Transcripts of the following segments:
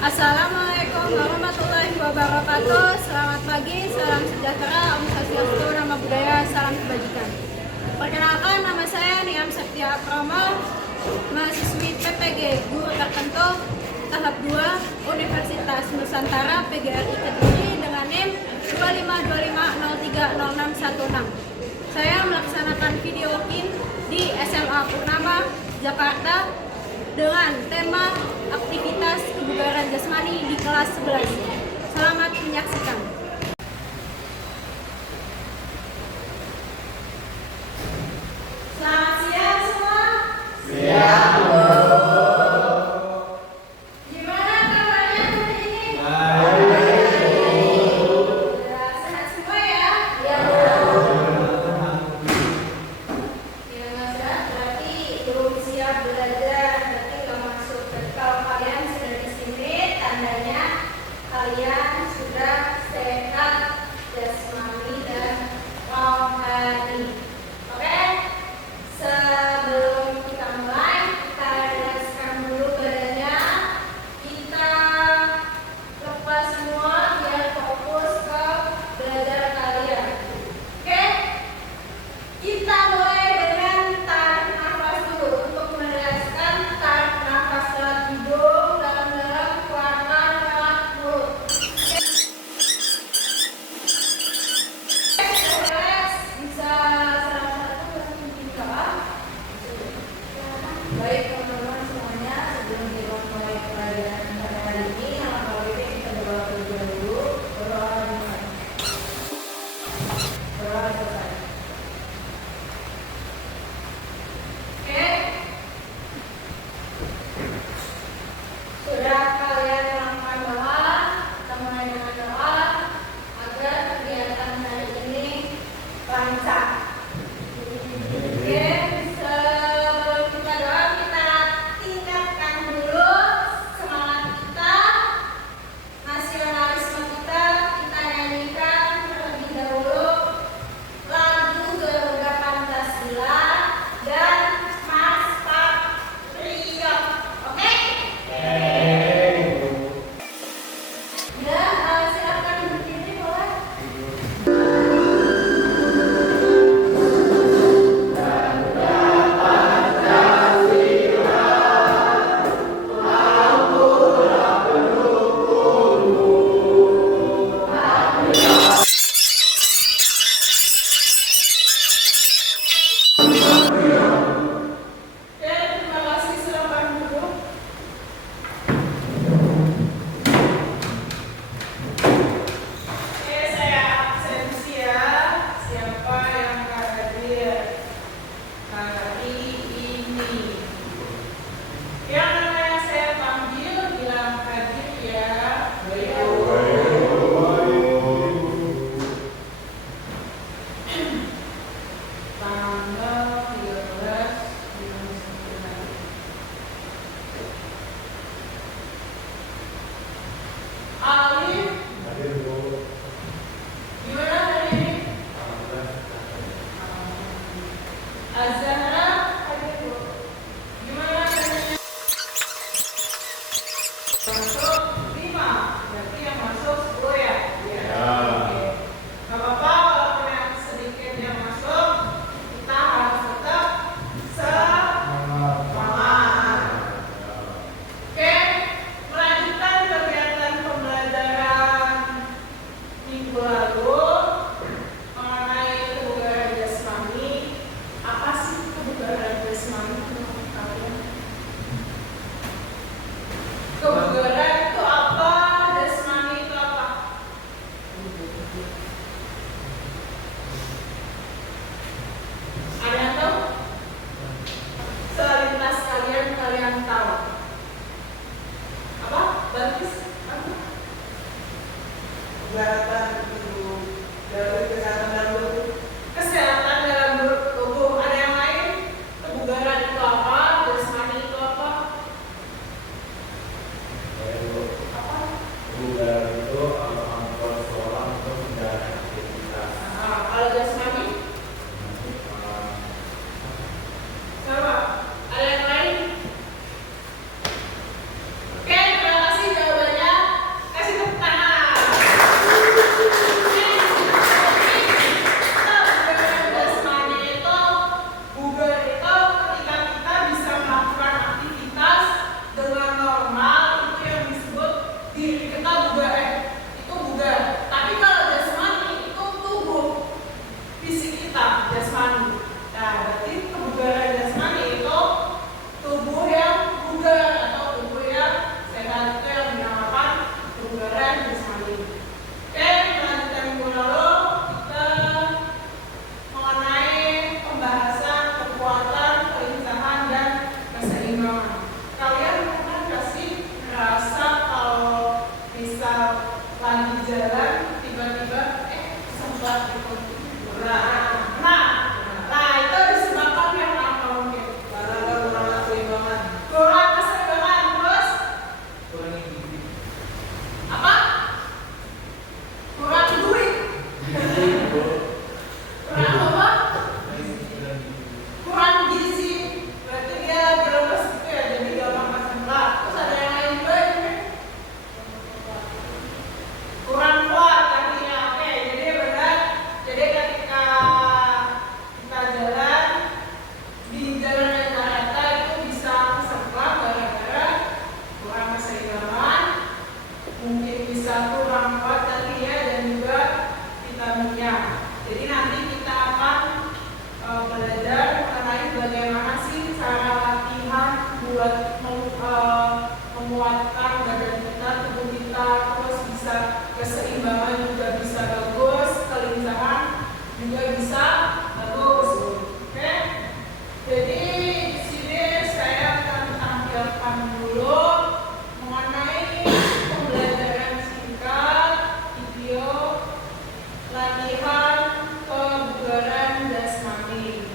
Assalamualaikum warahmatullahi wabarakatuh. Selamat pagi, salam sejahtera, Om Swastiastu, Nama Budaya, salam kebajikan. Perkenalkan, nama saya Niam Septia Akrama, mahasiswi PPG Guru Tertentu tahap 2 Universitas Nusantara PGRI Kediri dengan NIM 2525030616. Saya melaksanakan video in di SMA Purnama, Jakarta dengan tema aktivitas kebugaran jasmani di kelas 11. Selamat menyaksikan. Selamat siang semua. Siang, Bu. Gimana kabarnya hari ini? Baik, Bu. Sehat semua ya? Ya, Bu. Ya, nggak sehat berarti belum siap belajar. Berarti nggak masuk. Kalau kalian sudah di sini, tandanya kalian sudah sehat jasmani dan rohani. Oke? Sebelum kita mulai, kita reskan dulu badannya. Kita lepas semua biar fokus ke belajar kalian. Oke? Kita mulai dengan tarik nafas dulu. Untuk meneruskan, tarik nafas lewat hidung, dalam-dalam, keluarkan lewat mulut. Beres, bisa salah satu yang mungkin kalah. Baik teman-teman semuanya, sebelum kita mulai pelajaran pada hari ini, yang kali ini kita berdoa terlebih dahulu. Berdoa dimulai. Berdoa selesai. Oke. Sudah kalian melakukan doa, kita mulai dengan doa agar kegiatan hari ini lancar. Oke, sebelum kita doa, kita tingkatkan dulu semangat kita, nasionalisme kita. Kita nyanyikan terlebih dahulu lagu Garuda Pancasila dan Mas Patriot. Oke? Ya, silakan berdiri boleh. Oke, terima kasih. Silakan duduk. Oke, saya absensi ya. Siapa yang nggak hadir hari ini? Yang namanya saya panggil bilang hadir ya. Tanggal 13 bulan 9. Alif, gimana hari ini? Azhara, hadir Bu. Gimana hari ini? Masuk 5, berarti yang masuk 10 ya? Iya. Oke. Gak apa-apa walaupun yang sedikit yang masuk, kita harus tetap semangat. Oke, melanjutkan kegiatan pembelajaran minggu lalu mengenai kebugaran jasmani. Apa sih kebugaran jasmani menurut kalian? Kebugaran itu apa? Jasmani itu apa? Ada yang tahu? Selintas kalian tahu. Apa? Bagus? Apa? Kesehatan dalam tubuh. Ada yang lain? Kebugaran itu apa? Jasmani itu apa? Apa? Kalau jasmani? Sama. Ada yang lain? Oke, terima kasih jawabannya. buat itu kurang. Nah itu disebabkan yang apa mungkin? Karena kekurangan keseimbangan. Kurang keseimbangan, terus Kurang gizi. apa? Kurang duit. Kurang apa? Kurang gizi. Berarti dia lemes gitu ya, jadi gampang asam urat. Terus ada yang lain juga ini. Kurang kuat kakinya. Oke, jadi benar. Jadi ketika kita jalan di jalan yang rata itu bisa keserempet gara-gara kurang keseimbangan, mungkin bisa kurang kuat kakinya dan juga vitaminnya. Jadi nanti kita akan belajar mengenai bagaimana sih cara latihan buat menguatkan badan kita, tubuh kita, terus bisa keseimbangan juga bisa bagus, kelincahan juga bisa bagus. Oke? Jadi di sini saya akan tampilkan dulu mengenai pembelajaran singkat video latihan kebugaran jasmani.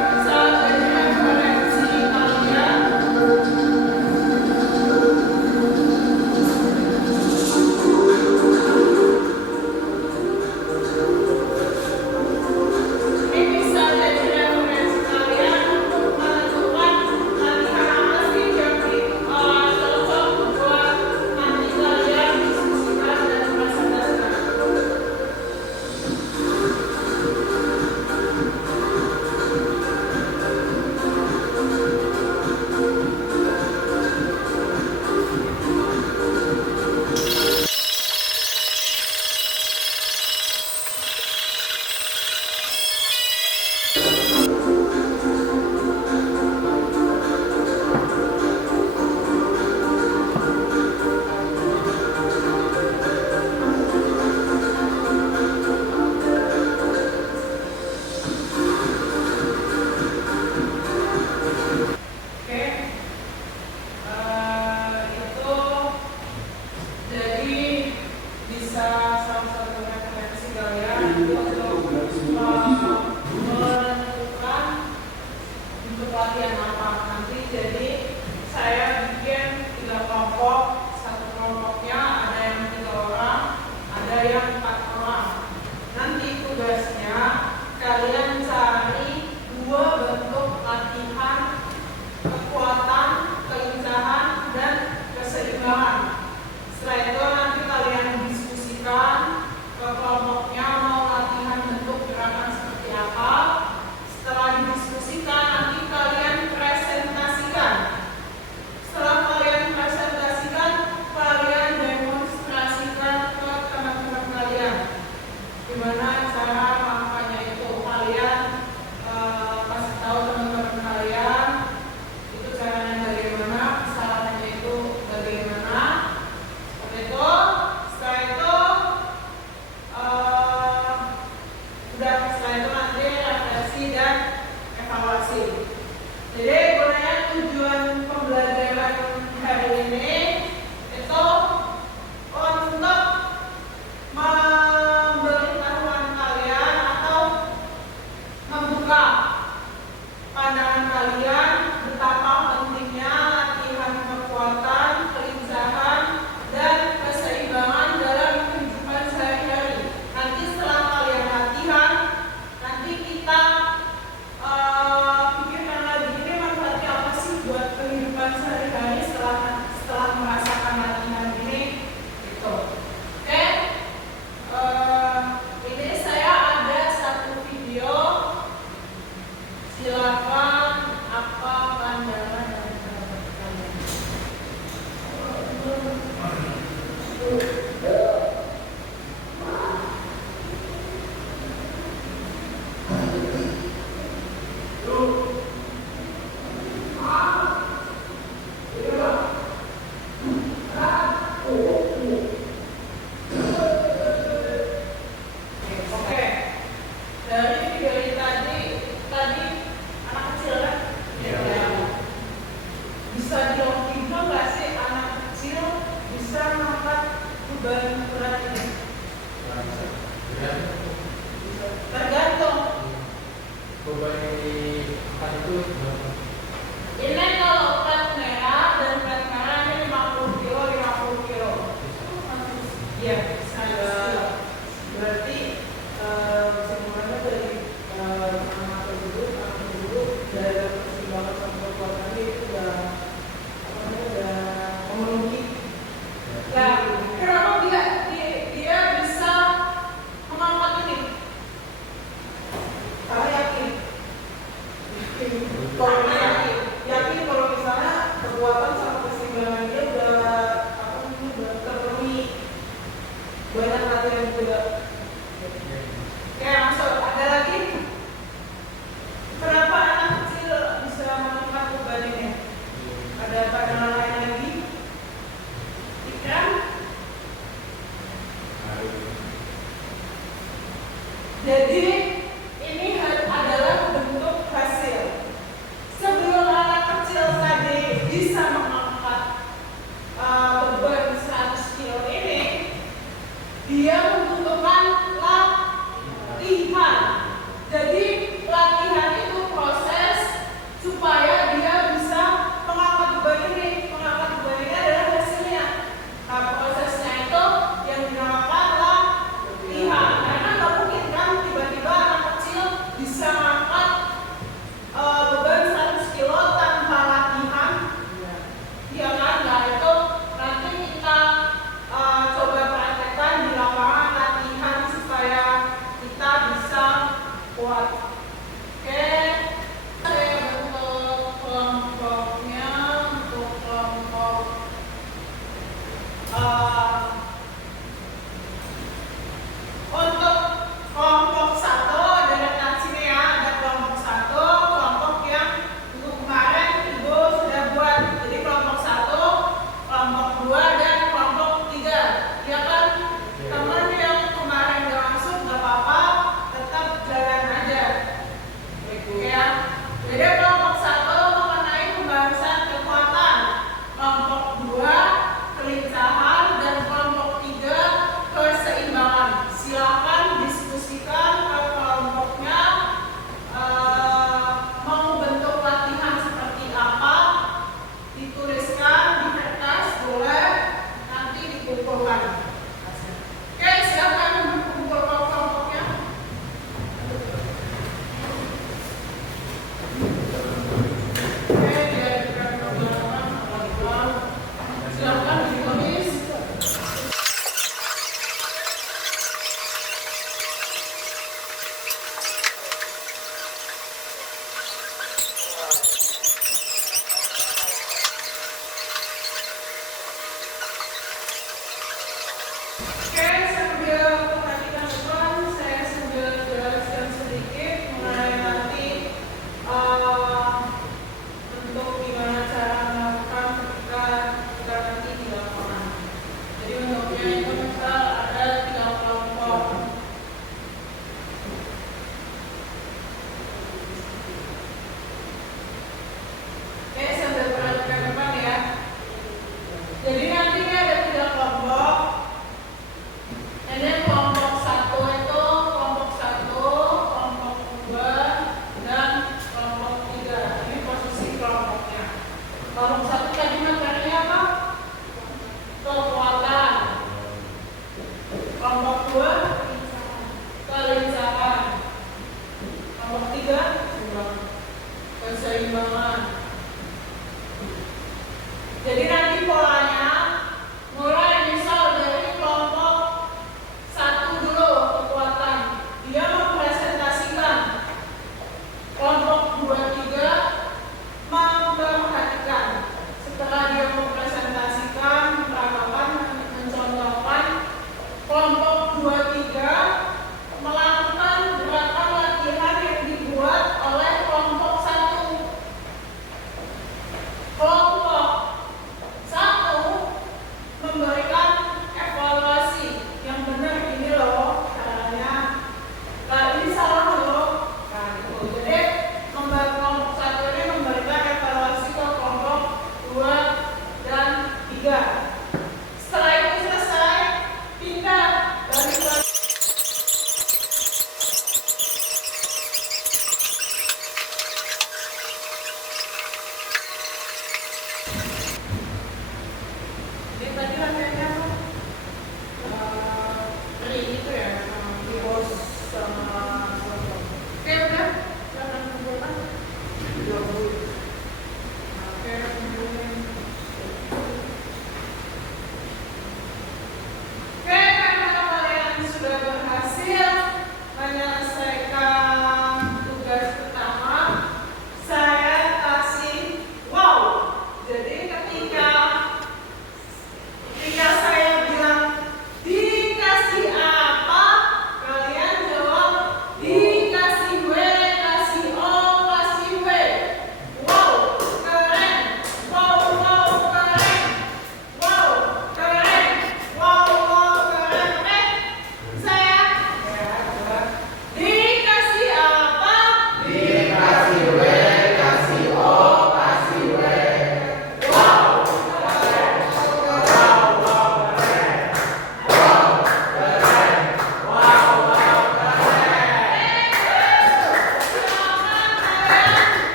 Bisa jadi referensi kalian. Ini bisa jadi referensi kalian untuk menentukan latihan apa sih yang cocok buat nanti kalian diskusikan dan presentasikan. Oke, itu jadi bisa salah satu referensi kalian untuk menentukan untuk latihan apa nanti. Jadi saya bikin 3 kelompok, satu kelompoknya ada yang 3 orang, ada yang 4 orang. Nanti tugasnya kalian cari 2 bentuk latihan kekuatan, kelincahan, dan keseimbangan. Setelah itu nanti kalian diskusikan ke kelompoknya mau latihan bentuk gerakan seperti apa. Setelah didiskusikan nanti kalian presentasikan. Setelah kalian presentasikan, kalian demonstrasikan ke teman-teman kalian. Gimana cara melakukannya itu? Kalian kasih tahu teman-teman kalian itu caranya bagaimana, kesalahannya itu bagaimana, seperti itu. Setelah itu setelah itu nanti refleksi dan evaluasi. Jadi gunanya tujuan pembelajaran hari ini itu untuk memberitahuan kalian atau membuka pandangan kalian betapa pentingnya latihan kekuatan, kelincahan, dan keseimbangan dalam kehidupan sehari-hari. Nanti setelah kalian latihan, nanti kita pikirkan lagi ini manfaatnya apa sih buat kehidupan sehari-hari setelah merasakan latihan ini. Gitu. Oke? Ini saya ada satu video. Silakan apa pandangan dari sahabat kalian. Oke. Dari video ini tadi anak kecil kan? Bisa dilogika nggak sih anak kecil beban berat ini? Ya. Tergantung. Beban yang diangkat itu berapa? Ini kalau plat merah dan plat merah ini 50 kilo, 50 kilo. Iya, bisa. Berarti semuanya dari anak tersebut dari pertimbangan sama kekuatannya itu udah apa namanya udah memenuhi. Nah, kenapa dia bisa mengangkat ini? Karena yakin. Kalau yakin kalau misalnya kekuatan sama keseimbangan dia udah apa namanya udah terpenuhi. Banyak latihan juga. Oke, masuk. Ada lagi? Kenapa anak kecil bisa mengangkat beban ini? Ada pandangan lain lagi? Ikram? Jadi ini adalah bentuk hasil. Sebenarnya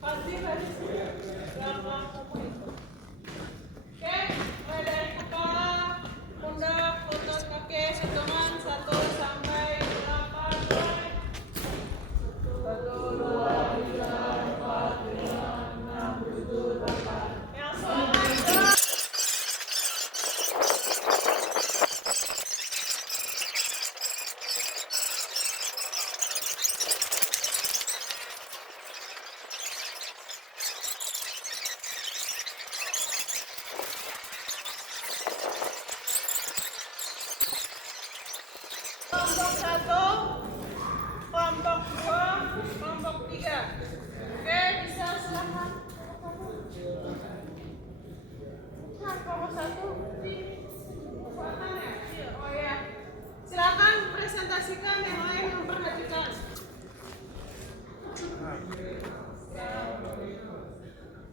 Pasti belakang kamu itu. Oke, mulai dari kepala, pundak, otot kaki, hitungan 1 sampai 8. Satu, dua, tiga, empat, lima, enam, tujuh, delapan. Yang selanjutnya. Kelompok 1, kelompok 2, kelompok 3. Oke, bisa silakan. Nah, kelompok 1 di selatan ya? Iya, oh ya. Silakan presentasikan, yang lain memperhatikan.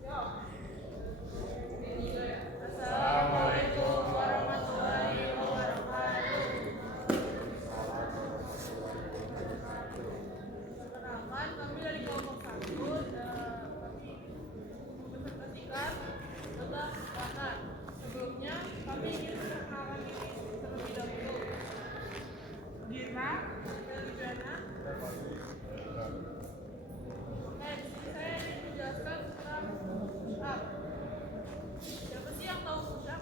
Yo. Ini juga ya. Assalamualaikum warahmatullahi wabarakatuh. Perkenalkan, kami dari kelompok 1 kami mempresentasikan tentang selatan. Sebelumnya, kami ingin memperkenalkan diri terlebih dahulu. Dina, Deliana. Oke, di sini saya ingin menjelaskan tentang push-up. Siapa sih yang tahu push-up?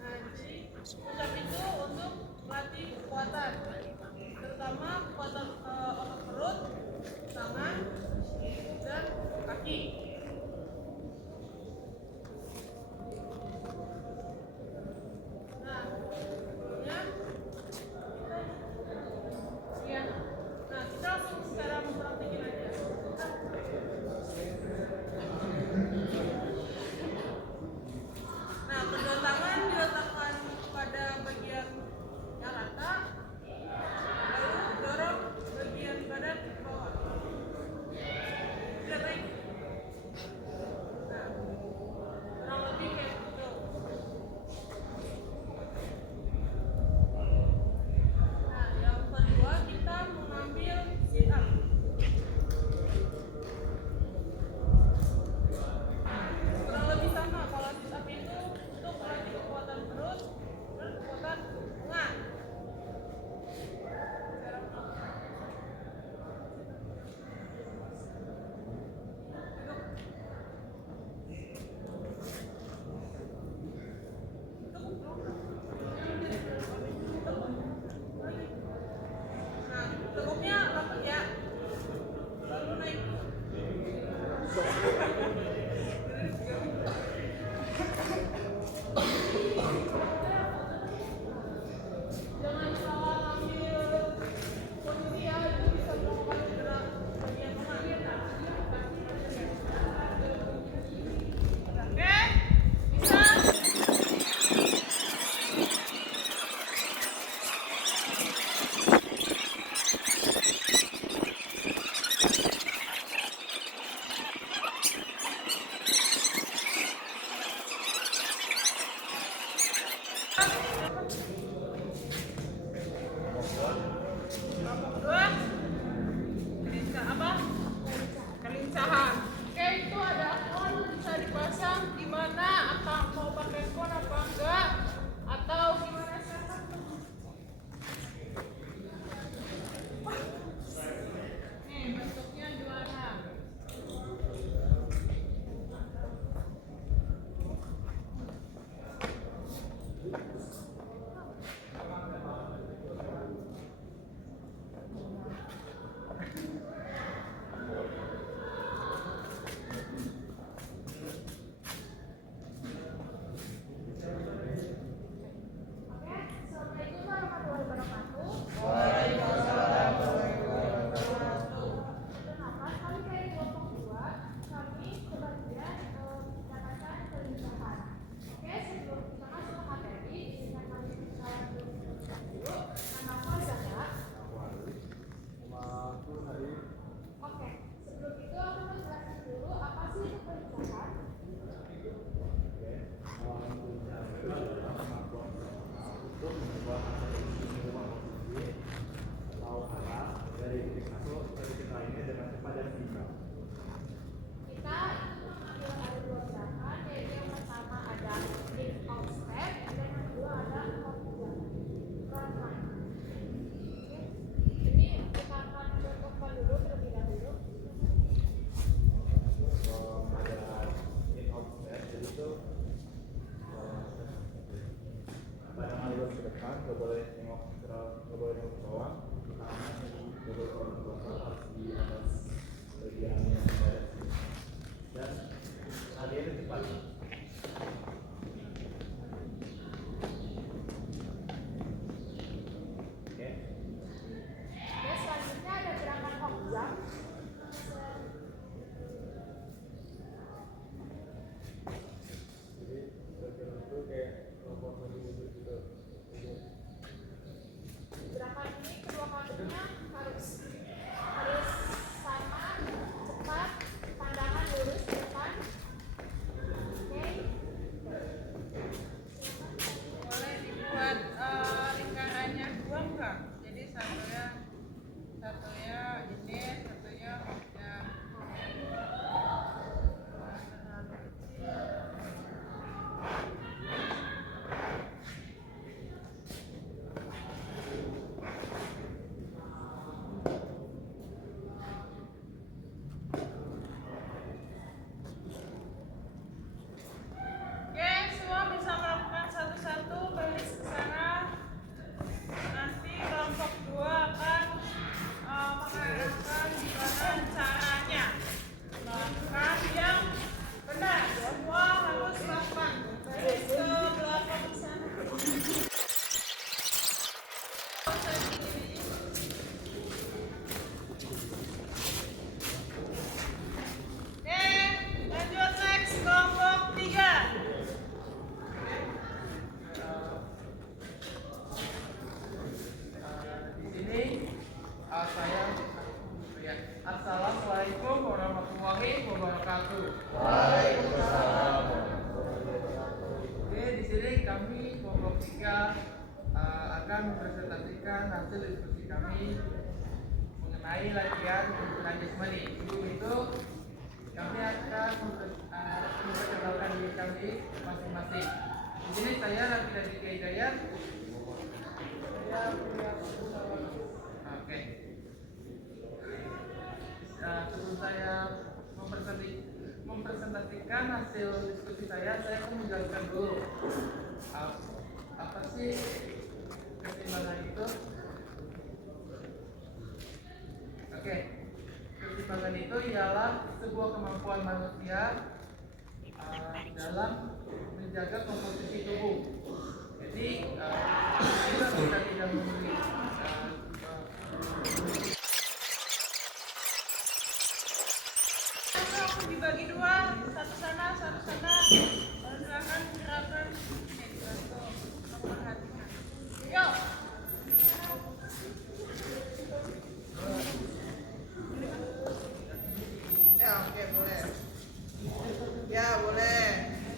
Nah, jadi push-up itu untuk melatih kekuatan, terutama kekuatan otot perut, tangan, dan kaki. Nah, sebelumnya ya, nah kita langsung secara mempraktekin aja. Nah, kedua tangan diletakkan pada bagian yang rata, lalu dorong bagian badan ke bawah. Tidak baik. dengan cepat dan bisa. Kita itu mengambil ada dua gerakan, yaitu yang pertama ada in out step, dan yang kedua ada front line. Oke. Ini kita akan contohkan dulu terlebih dahulu. Ada in out step, jadi itu pandangan lurus ke depan, nggak boleh nengok ke bawah, tangannya nggak boleh turun ke belakang, harus di atas bagian yang ada sini. Dan lariannya cepat. Oke. Oke, selanjutnya ada gerakan hop jump. Jadi bagian itu kayak lompat maju mundur gitu. Gerakan ini kedua kakinya harus sama, cepat, pandangan lurus ke depan. Oke. Boleh dibuat lingkarannya dua enggak? Jadi satunya ini, satunya ya. Terlalu kecil. Oke, semua bisa melakukan satu-satu, balik ke sana. Nanti kelompok 2 akan mengarahkan gimana caranya melakukan yang benar. Semua harus melakukan. Balik ke belakang di sana. Oke, lanjut next kelompok 3. Di sini saya ya. Assalamualaikum warahmatullahi wabarakatuh. Waalaikumsalam. Oke, di sini kami kelompok 3 akan mempresentasikan hasil diskusi kami mengenai latihan penggunaan jasmani. Sebelum itu kami akan memperkenalkan diri kami masing-masing. Di sini saya Raffi Hidayat. Oke. Sebelum saya mempresentasikan hasil diskusi saya akan menjelaskan dulu apa sih keseimbangan itu. Oke, keseimbangan itu ialah sebuah kemampuan manusia dalam menjaga komposisi tubuh. Jadi kita tidak memiliki Dibagi dua, satu sana, satu sana. Silakan gerakan. Memperhatikan. Yuk. Ya, oke, boleh. Ya, boleh.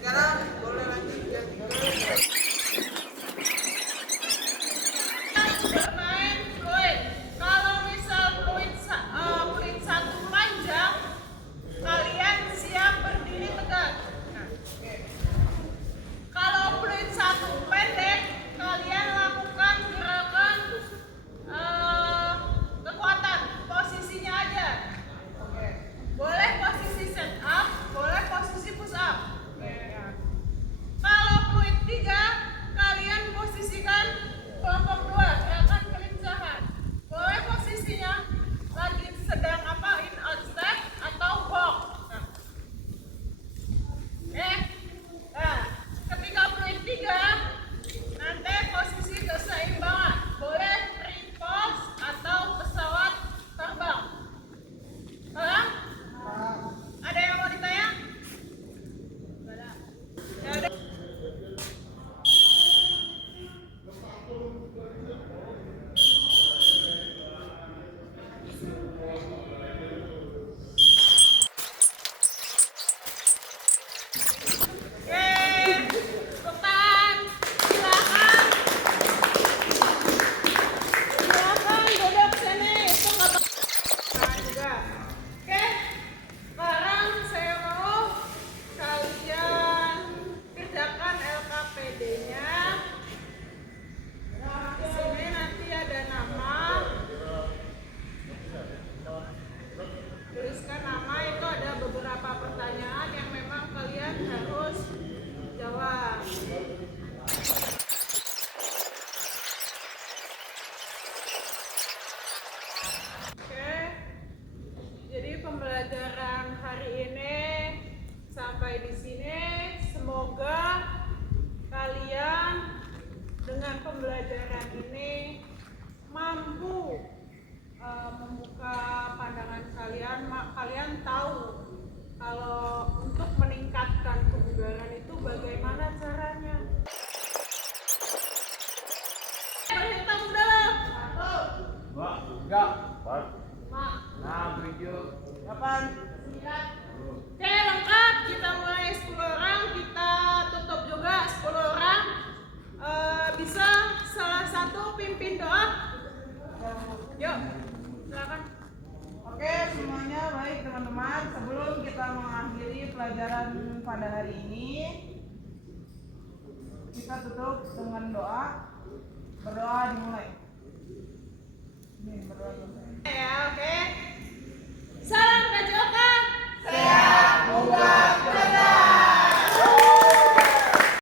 Sekarang boleh lanjut yang bermain fluid. Kalau misal fluid satu panjang, kalian siap berdiri tegak. Nah, oke. Kalau fluid satu pendek, kalian lakukan Oke, jadi pembelajaran hari ini sampai di sini. Semoga kalian dengan pembelajaran ini mampu membuka pandangan kalian. Kalian tahu kalau untuk meningkatkan kebugaran itu bagaimana caranya. Berhitung dulu. 1, 2, 3, 5, 6, 7, 8, 9. Oke, lengkap. Kita mulai 10 orang, kita tutup juga 10 orang. Bisa salah satu pimpin doa? Yuk, silakan. Oke, semuanya baik teman-teman. Sebelum kita mengakhiri pelajaran pada hari ini, kita tutup dengan doa.